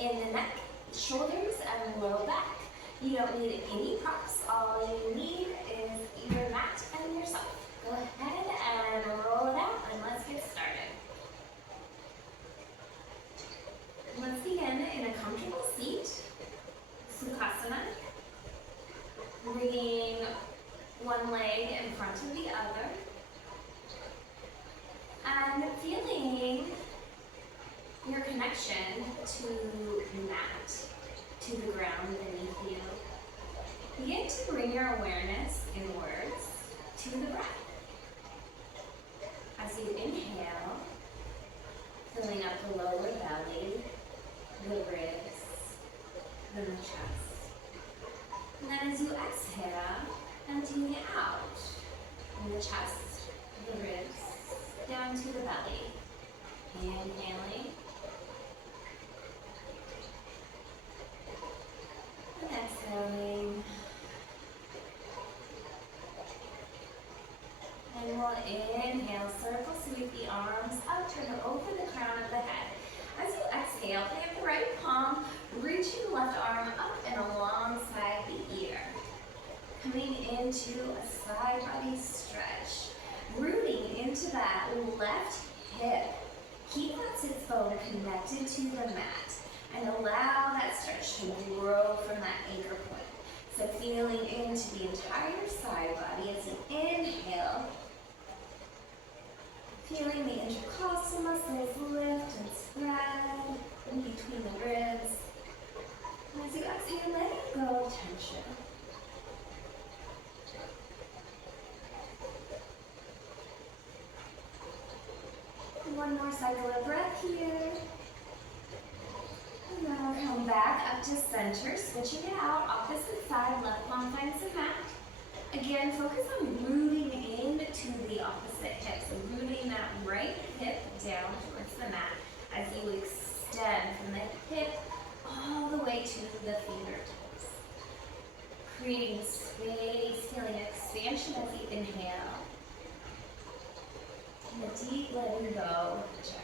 in the neck, shoulders, and low back. You don't need any props. All you need is your mat and yourself. Go ahead and roll it out, and let's get started. Let's begin in a comfortable seat, Sukhasana. Bringing one leg in front of the other. And feeling your connection to the mat, to the ground beneath you. Begin to bring your awareness inwards to the breath. As you inhale, filling up the lower belly, the ribs, then the chest. And then as you exhale, emptying it out in the chest, the ribs, down to the belly. Inhaling. And exhaling. And we'll inhale, circle, sweep the arms up, turn it over the crown of the head. As you exhale, plant the right palm, reaching the left arm up and alongside the ear. Coming into a side body stretch. Rooting into that left hip. Keep that sits bone connected to the mat and allow that stretch to grow from that anchor point. So feeling into the entire side body as you inhale. Feeling the intercostal muscles lift and spread in between the ribs. And as you exhale, letting go of tension. One more cycle of breath here. And then we'll come back up to center, switching it out, opposite side, left palm finds the mat. Again, focus on rooting into the opposite hip. So rooting that right hip down towards the mat as you extend from the hip all the way to the fingertips. Creating space, feeling expansion as you inhale. And a deep letting go of the chest.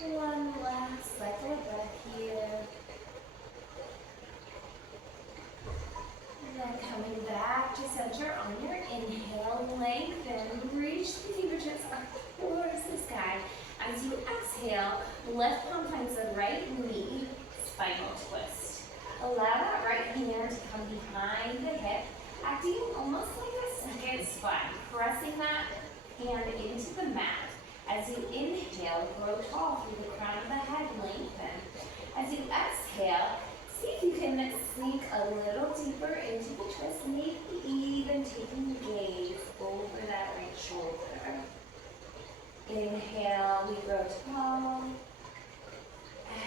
One last cycle of breath here. And then coming back to center on your inhale, lengthen, reach the fingertips up towards the sky. As you exhale, left palm finds the right knee, spinal twist. Allow that right hand to come behind the hip, acting almost like a second spine, pressing that hand into the mat. As you inhale, grow tall through the crown of the head, lengthen. As you exhale, see if you can sink a little deeper into the twist, maybe even taking the gaze over that right shoulder. Inhale, we grow tall.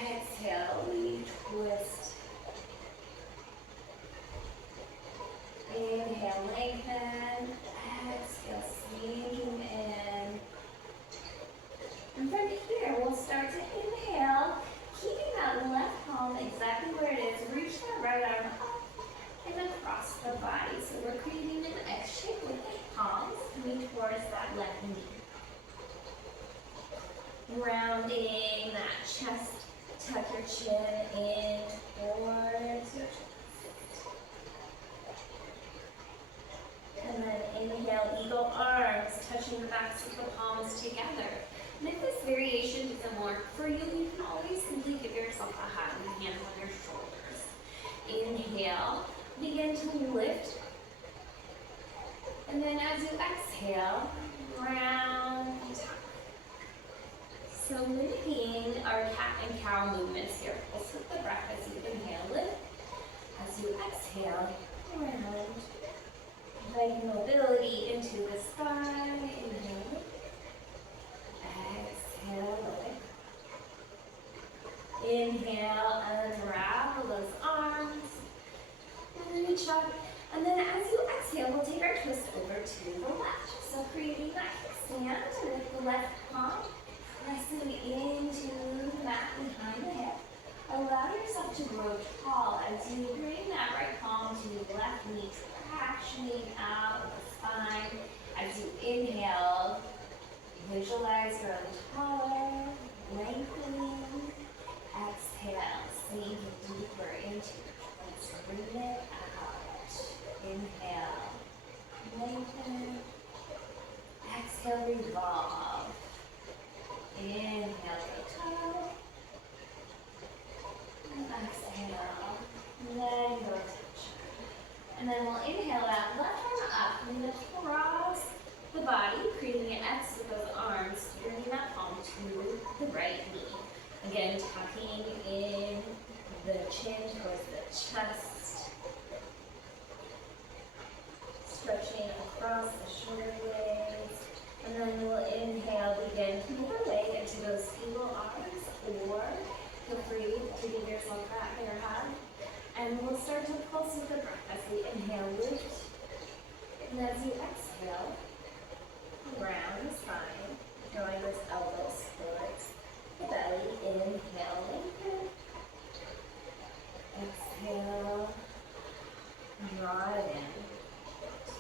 Exhale, we twist. Inhale, lengthen. Exhale, sinking in. And from here, we'll start to inhale, keeping that left palm exactly where it is. Reach that right arm up and across the body. So we're creating an X shape with the palms coming towards that left knee. Rounding that chest, tuck your chin in towards your chest. And then inhale, eagle arms, touching the backs of the palms together. And if this variation doesn't work for you, you can always simply give yourself a hug and hands on your shoulders. Inhale, begin to lift. And then as you exhale, round and tuck. So mimicking our cat and cow movements here. Pulse with the breath as you inhale, lift. As you exhale, round. Inviting mobility into the spine. Inhale. Exhale, lift. Inhale, unravel those arms. And reach up. And then as you exhale, we'll take our twist over to the left. So creating that kickstand with the left palm, pressing into the mat behind the hip. Allow yourself to grow tall as you bring that right palm to the left knee tractioning out of the spine. As you inhale, visualize growing taller, lengthening. Exhale, sink deeper into your joints. Breathe it out. Inhale, lengthen. Exhale, revolve. Inhale, go tall. And exhale, then go touch. And then we'll inhale out, left arm up. We're going to cross the body, creating an X with those arms, bringing that palm to the right knee. Again, tucking in the chin towards the chest. Stretching across the shoulder blades. And then we'll inhale, begin to move our way into those feeble arms, or feel free to give yourself that air hug. And we'll start to pulse with the breath as we inhale, lift. And as you exhale, round the spine, drawing those elbows towards the belly. Inhale, lengthen. Exhale, draw it in.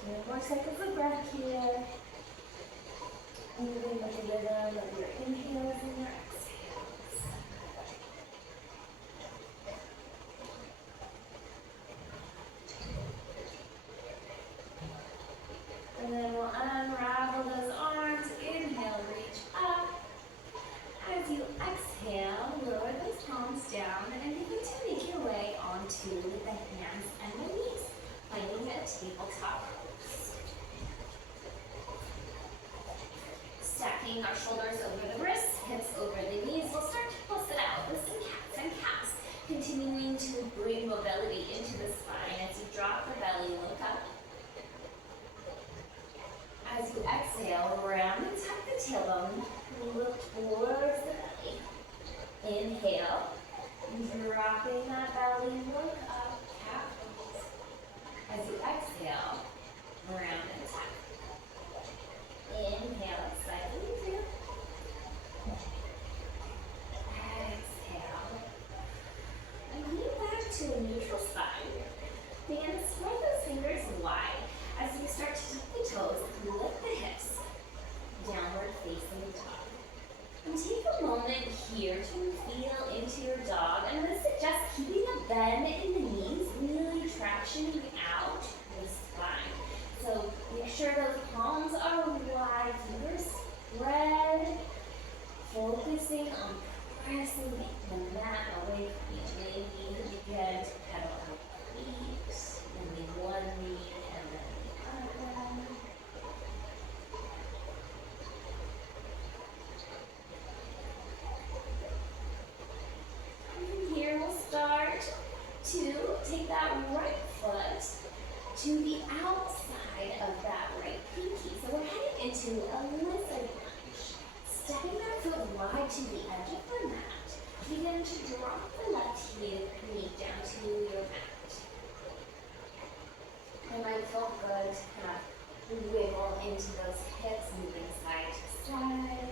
2 more seconds of breath here. Moving with the rhythm of your inhales and your exhales. And then we'll unravel those arms. Inhale, reach up. As you exhale, lower those palms down and begin to make your way onto the hands and the knees, finding a tabletop pose. Stacking our shoulders over the wrists, hips over the knees, we'll start to pulse it out with some cats and calves, continuing to bring mobility into the spine as you drop the belly, look up. As you exhale, round and tuck the tailbone, look towards the belly. Inhale, dropping that belly, look up, cat pose. As you exhale, round and tuck. Inhale, slightly through. Exhale. And lean back to a neutral spine. Begin to spread those fingers wide. As you start to tuck the toes, lift the hips, downward facing dog. And take a moment here to feel into your dog. I'm going to suggest keeping a bend in the knees, really tractioning out the spine. So make sure those palms are wide, fingers spread, focusing on pressing the mat away from you. Maybe again to pedal out the feet, maybe one knee and then the other. And here we'll start to take that right foot to the outside of that right pinky. So we're heading into a lizard lunge. Stepping that foot wide to the edge of the mat. Begin to drop the left knee down to your mat. It might feel good to kind of wiggle into those hips, moving side to side.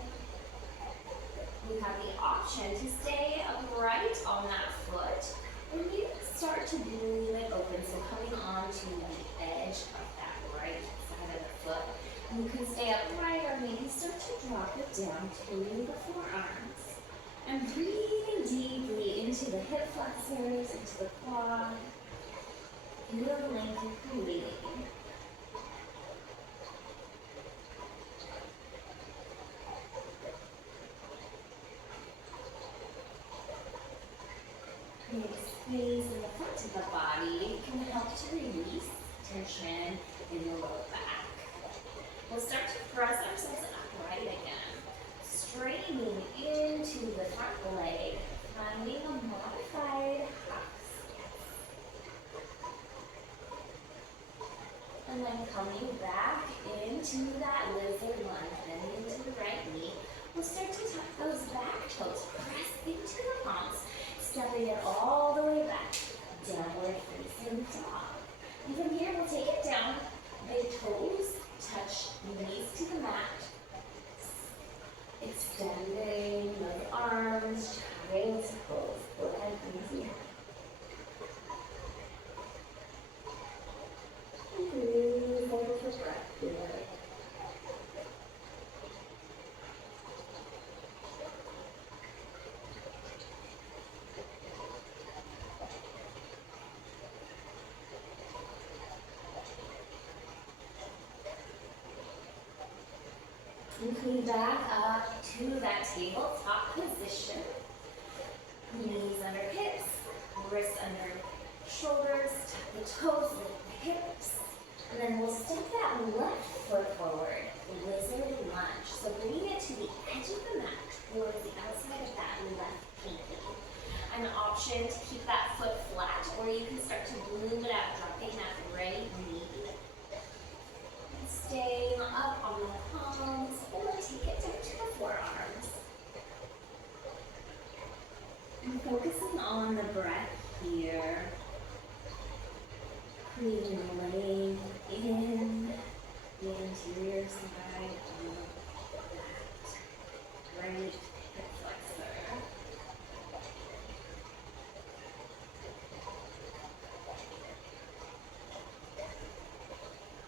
You have the option to stay upright on that foot, or you start to bloom it open, so coming onto the edge of that right side of the foot. And you can stay upright or maybe start to drop it down to the forearms. And breathing deeply into the hip flexors, into the quad. Feel the length of creating. Create space in the front of the body can help to release tension in the lower back. We'll start to press ourselves upright again, straightening into the front leg, finding a modified half step. And then coming back into that lizard lunge, bending to the right knee. We'll start to tuck those back toes, press into the palms, stepping it all the way back, downward facing dog. And from here, we'll take it down, the toes touch knees to the mat, extending those arms, trying to pose. Go ahead, easy. And coming back up to that tabletop position. Knees under hips, wrists under shoulders, tuck the toes, lift the hips. And then we'll step that left foot forward, lizard lunge. So bringing it to the edge of the mat towards the outside of that left pinky. An option to keep that foot flat, or you can start to bloom it out, dropping that right knee. And staying up on the palms, or take it down to the forearms. And focusing on the breath here. Creating a leg in the interior side of that right hip flexor.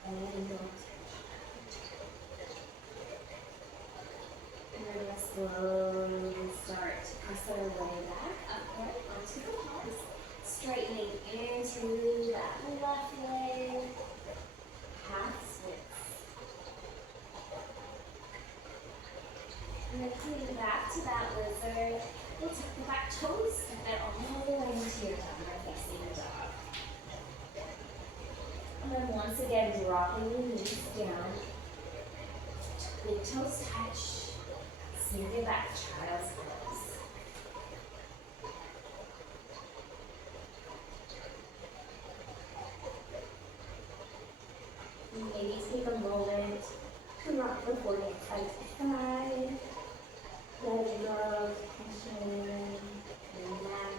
And we'll we're going to slowly start to press our way back upright onto the palms, straightening into that left leg, half splits. And then coming back to that lizard, we'll tuck the back toes, step it all the way into your downward facing dog. And then once again, dropping the knees down, big toes touch. Sink it back, child's pose. Maybe take a moment to rock the forehead side to side. Letting go of tension in the neck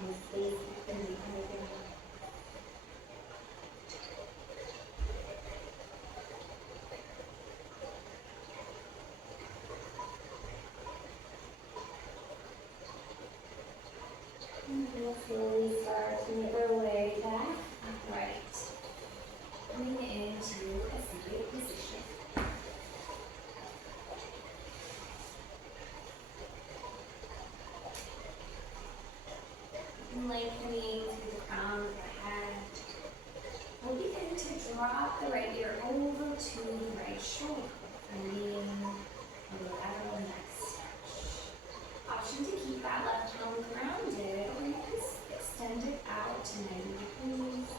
and the space between the eyebrows. We'll slowly start to make our way back upright. Coming into a seated position. Lengthening through the crown of the head. We'll begin to drop the right ear over to the right shoulder, finding a lateral neck stretch. Option to keep that left arm grounded, or you can extend it out to 90 degrees.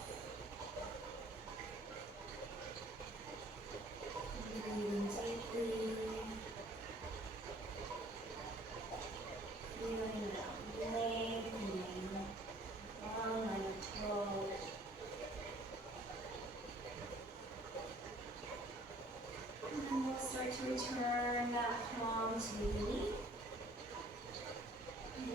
Breathing deeply. Feeling that lengthening along my toes. And then we'll start to return that palm to the knee.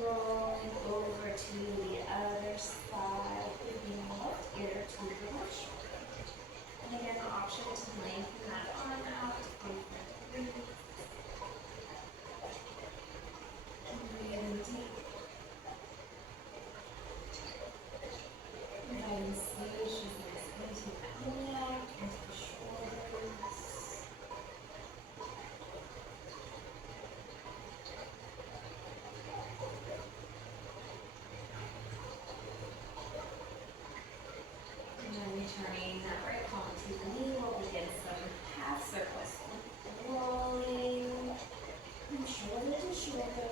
Rolling over to the other side, bringing the left ear to the left shoulder. And again, the option to lengthen that arm out to 45 degrees. And breathing deep. Inviting spaciousness into the neck, into the shoulders. Turning that right palm to the knee, we'll begin some half circles. Rolling from shoulder to shoulder.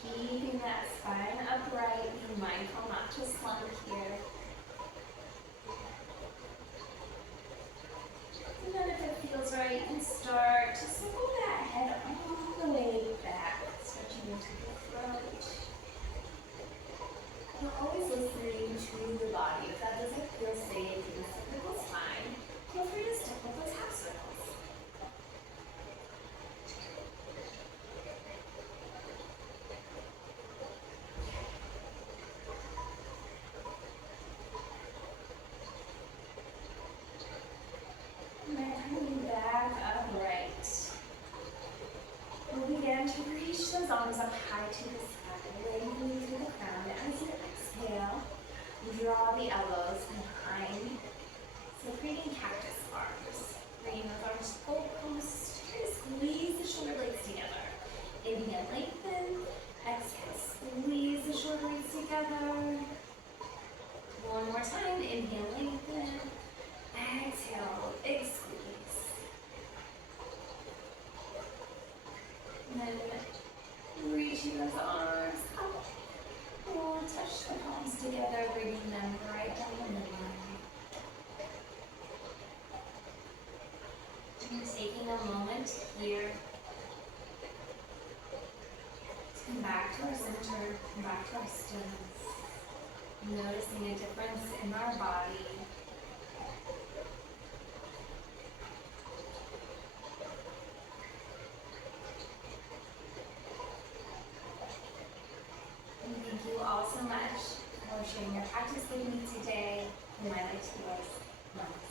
Keeping that spine upright, be mindful not to slump here. And then if it feels right, you can start to circle that head all the way back, stretching into the front. You're always listening to the body. If that doesn't feel safe in the cervical spine, feel free to stick with those half circles. And then coming back upright. touch the palms together, bringing them right down the midline. And taking a moment here to come back to our center, come back to our stillness. Noticing a difference in our body. And thank you all so much for sharing your practice with me today. And my light to yours. Namaste.